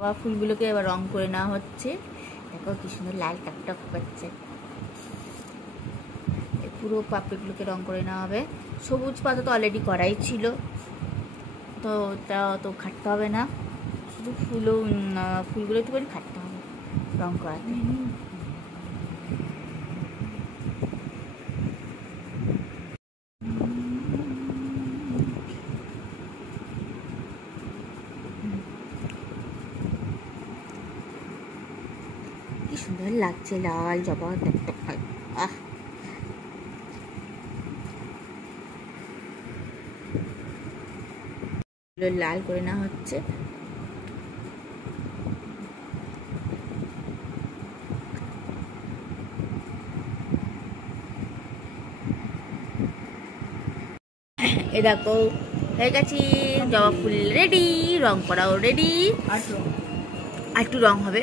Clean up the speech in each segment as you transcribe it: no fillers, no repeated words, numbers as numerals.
ফুলগুলোকে এবার রং করে নেওয়া হচ্ছে। দেখো কি সুন্দর লাল টকটক করছে। পুরো পাপড়িগুলোকে রং করে নেওয়া হবে। সবুজ পাতা তো অলরেডি করাই ছিল, তো ওটা তো খাটতে হবে না, শুধু ফুলগুলো একটুখানি খাটতে হবে রং করাতে। কি সুন্দর লাগছে লাল জবা টকটক। আহ লাল করে নেওয়া হচ্ছে। এ দেখো হয়ে গেছি, জবা ফুল রেডি, রং করাও রেডি। আর একটু রং হবে,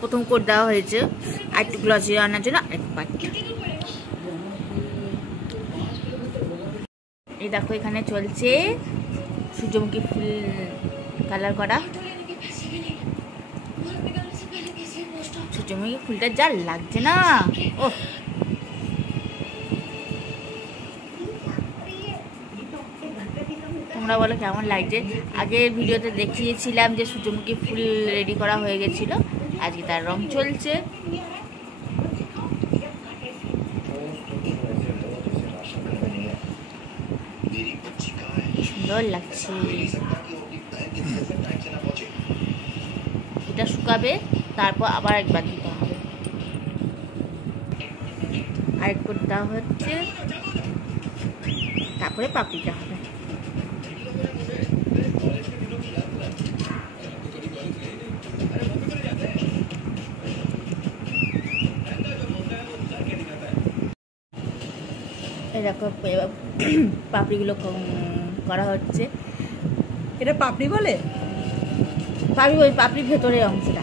প্রথম কোট দেওয়া হয়েছে, আর একটু গ্লসি আনার জন্য আরেকবার। এই দেখো এখানে চলছে সূর্যমুখী ফুল কালার করা। সূর্যমুখী ফুলটা যা লাগছে না, ও তোমরা বলো কেমন লাগছে। আগের ভিডিওতে দেখিয়েছিলাম যে সূর্যমুখী ফুল রেডি করা হয়ে গেছিল, আজকে তার রং চলছে। সুন্দর লাগছে, এটা শুকাবে, তারপর আবার একবার দিতে হবে। আরেক কোট দেওয়া হচ্ছে, তারপরে পাপড়িটা হবে। এরকম পাপড়িগুলো করা হচ্ছে। এটা পাপড়ি বলে? পাপড়ি বলি, পাপড়ির ভেতরের অংশটা।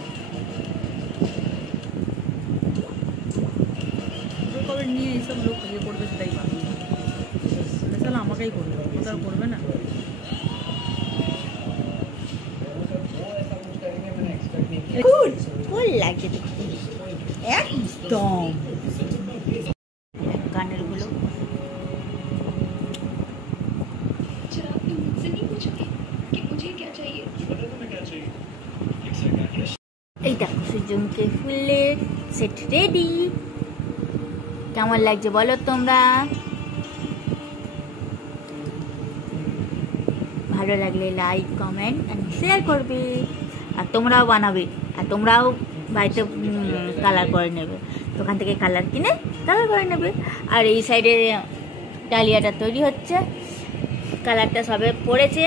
কবে নিয়ে এইসব লোক ইয়ে করবে সেটাই পাবি, তাহলে আমাকেই করবে, কোথাও করবে না। ফুল লাগছে একদম। কানের গুলো এই দেখো সূর্যমুখী ফুলের সেট রেডি। কেমন লাগছে বলো তোমরা? ভালো লাগলে লাইক কমেন্ট এন্ড শেয়ার করবে, আর তোমরাও বানাবে, আর তোমরাও বাড়িতে কালার করে নেবে, দোকান থেকে কালার কিনে কালার করে নেবে। আর এই সাইডে ডালিয়াটা তৈরি হচ্ছে, কালারটা সবে পড়েছে।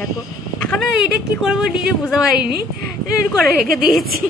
দেখো এখনো এটা কি করবো নিজে বুঝতে পারিনি, করে রেখে দিয়েছি।